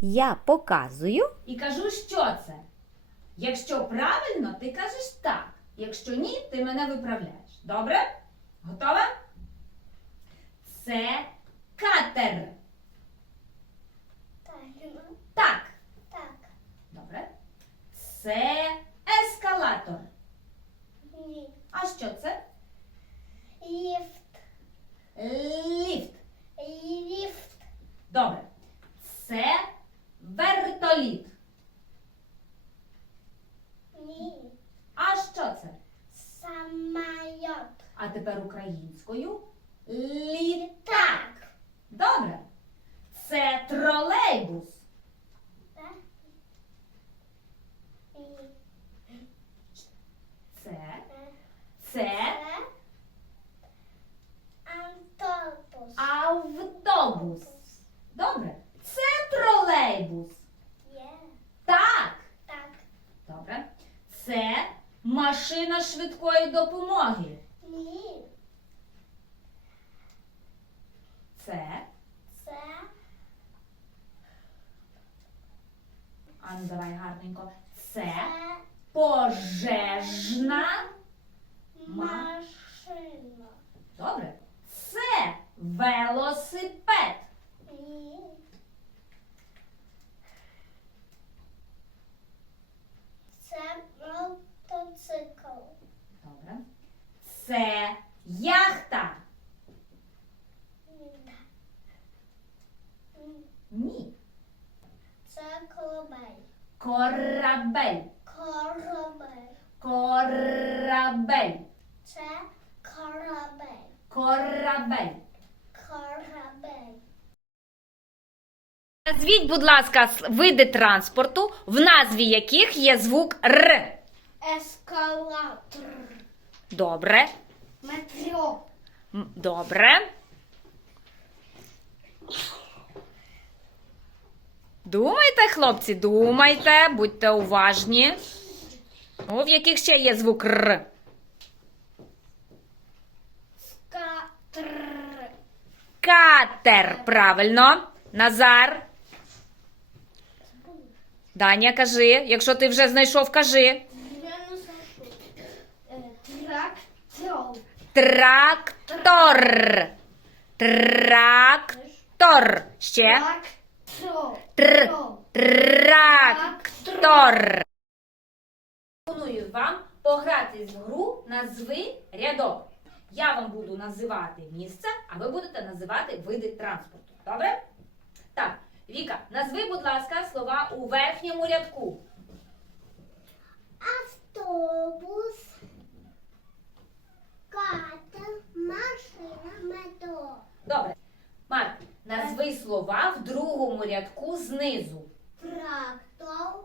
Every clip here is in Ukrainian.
Я показую. і кажу, що це. Якщо правильно, ти кажеш так. Якщо ні, ти мене виправляєш. Добре? Готова? Це катер. Так, Так. так. Добре. Це ескалатор. Ні. А що це? Ліфт. Ліфт. Ліфт. Добре. Це вертоліт. Ні. А що це? Самоліт. А тепер українською літак. Добре. Це тролейбус. Так. Ні. Це. Це Це автобус. автобус. Добре. Це тролейбус. Є. Так. Так. Добре. Це машина швидкої допомоги. Ні. Це. Це А ну давай гарненько. Це це пожежна. машина. Добре. Це велосипед. Ні. Це мотоцикл. Добре. Це яхта. Ні. Ні. Ні. Це корабель. Корабель. Корабель. Корабель. Це корабель. Корабель. Корабель. Назвіть, будь ласка, с- види транспорту, в назві яких є звук Р. Ескалатор. Добре. Метро. М, Добре. Думайте, хлопці, думайте, будьте уважні. О, в яких ще є звук Р? Катер. Правильно. Назар. Даня, кажи. Якщо ти вже знайшов, кажи. Знайшов. Е, Трактор. Трактор. Трактор. Ще. Трактор. Тр. Трактор. Пропоную вам погратись в гру Назви рядок. Я вам буду називати місце, а ви будете називати види транспорту. Добре? Так, Віка, назви, будь ласка, слова у верхньому рядку. Автобус. Катер. Машина. Метро. Добре. Марк, назви слова в другому рядку знизу. Трактор.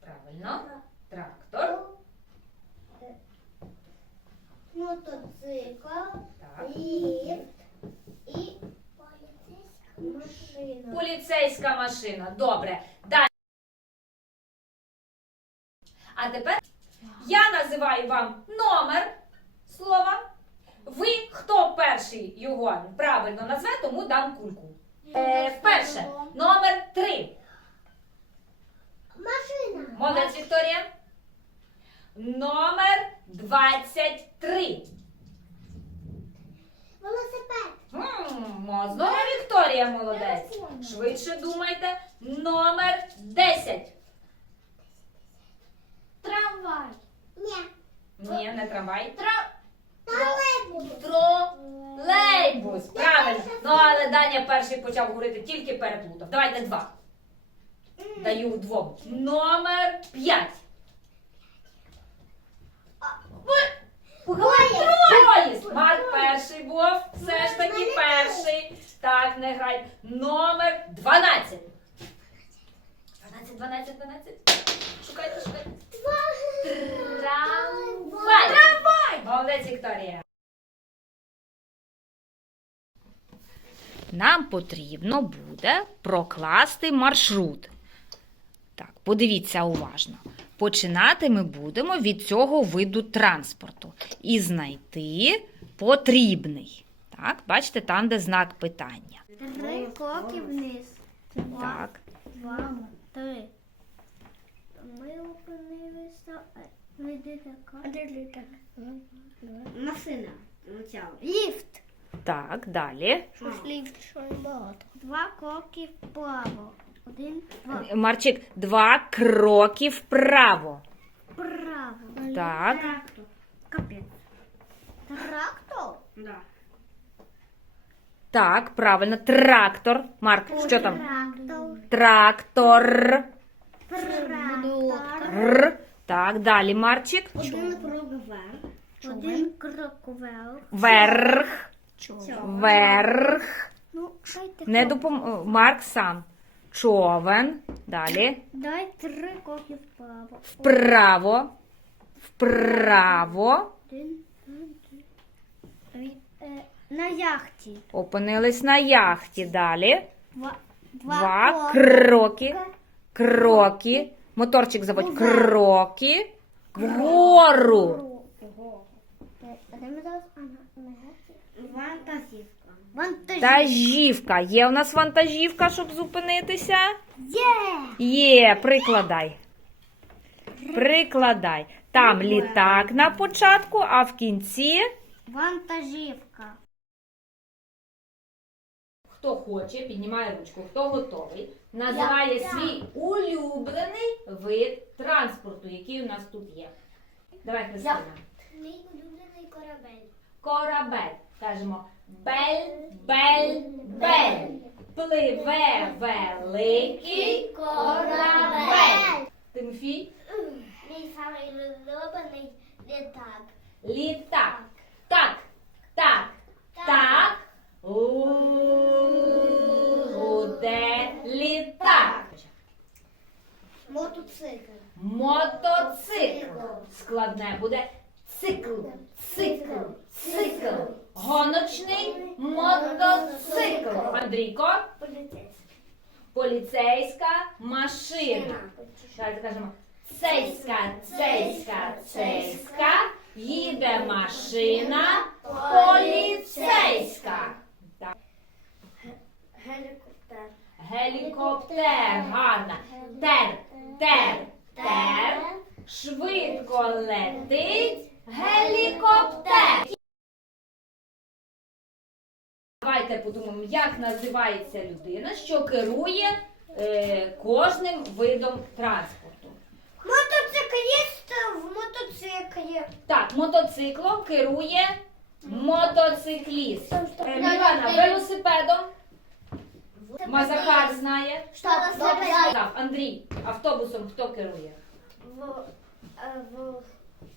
Правильно. Трактор. Мотоцикл. Так. Ліфт. І поліцейська машина. Поліцейська машина. Добре. Далі. А тепер я називаю вам номер слова. Ви, хто перший його правильно назве, тому дам кульку. Е, перше, номер три. Машина. Молодець, Вікторія. Номер 23. Велосипед. Хм, Вікторія молодець. Швидше думайте. Номер 10. Трамвай. Ні. Ні, не трамвай. Тра... Тролейбус. Тролейбус. Правильно. Ну, але Даня перший почав говорити, тільки переплутав. Давайте два. Даю двом. Номер 5. Поїзд. Марк перший був. Все ж таки перший. Так, не грай. Номер 12. 12, 12, 12. Шукайте, шукайте. Трамвай. Трамвай. Молодець, Вікторія. Нам потрібно буде прокласти маршрут. Так, подивіться уважно. Починати ми будемо від цього виду транспорту і знайти потрібний. Так, бачите, там, де знак питання. Три кроки вниз. Так. Два, три. Ми опинилися. е, Веди така. А де літак? Машина. Ліфт. Так, далі. Що ж ліфт, що багато. Два кроки вправо. Один, два. Марчик, два кроки вправо. Право. Так. Трактор. Капець. Трактор? Да. Так, правильно. Трактор. Марк, що там? Трактор. Трактор. Трактор. Р. Так, далі, Марчик. Один крок вверх. Один крок вверх. Верх. Верх. Ну, дайте Не допом... Марк сам. Човен. Далі. Дай три кроки вправо. Вправо. Вправо. Е, На яхті. Опинились на яхті. Далі. Два, Два кроки. кроки. Кроки. Моторчик заводь. Кроки. Вгору. Е, а де ми зараз? А, на- на яхті? Вантажівка. Вантажівка. Є у нас вантажівка, щоб зупинитися? Є! Є, прикладай. Прикладай. Там літак на початку, а в кінці. Вантажівка. Хто хоче, піднімає ручку, хто готовий, називає Я. свій улюблений вид транспорту, який у нас тут є. Давай, Христина. Мій улюблений корабель. Корабель. Кажемо бель, бель, бель. Пливе великий корабель. Тимофій. Мій самий улюблений літак. Літак. Так, так, так. Гуде літак. Мотоцикл. Мотоцикл. Складне буде мотоцикл. Андрійко, Поліцейський. поліцейська машина. Давайте кажемо. Цейська, цейська, цейська. Їде машина поліцейська. Так. Гелікоптер. Гелікоптер, гарно. Тер, тер, тер. Швидко летить гелікоптер. Давайте подумаємо, як називається людина, що керує е, кожним видом транспорту. Мотоцикліст в мотоциклі. Так, мотоциклом керує мотоцикліст. Е, Мілана велосипедом. Мазахар знає. Так, Андрій, автобусом хто керує? В, е, в,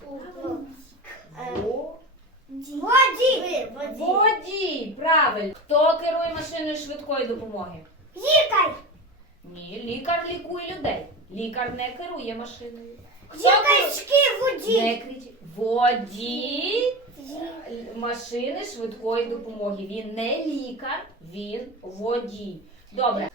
у, в, е, Во- Воді. Воді. Водій, правильно. Хто керує машиною швидкої допомоги? Лікар. Ні, лікар лікує людей. Лікар не керує машиною. Лікарський Не кричить. Водій е, машини швидкої допомоги. Він не лікар, він водій. Добре.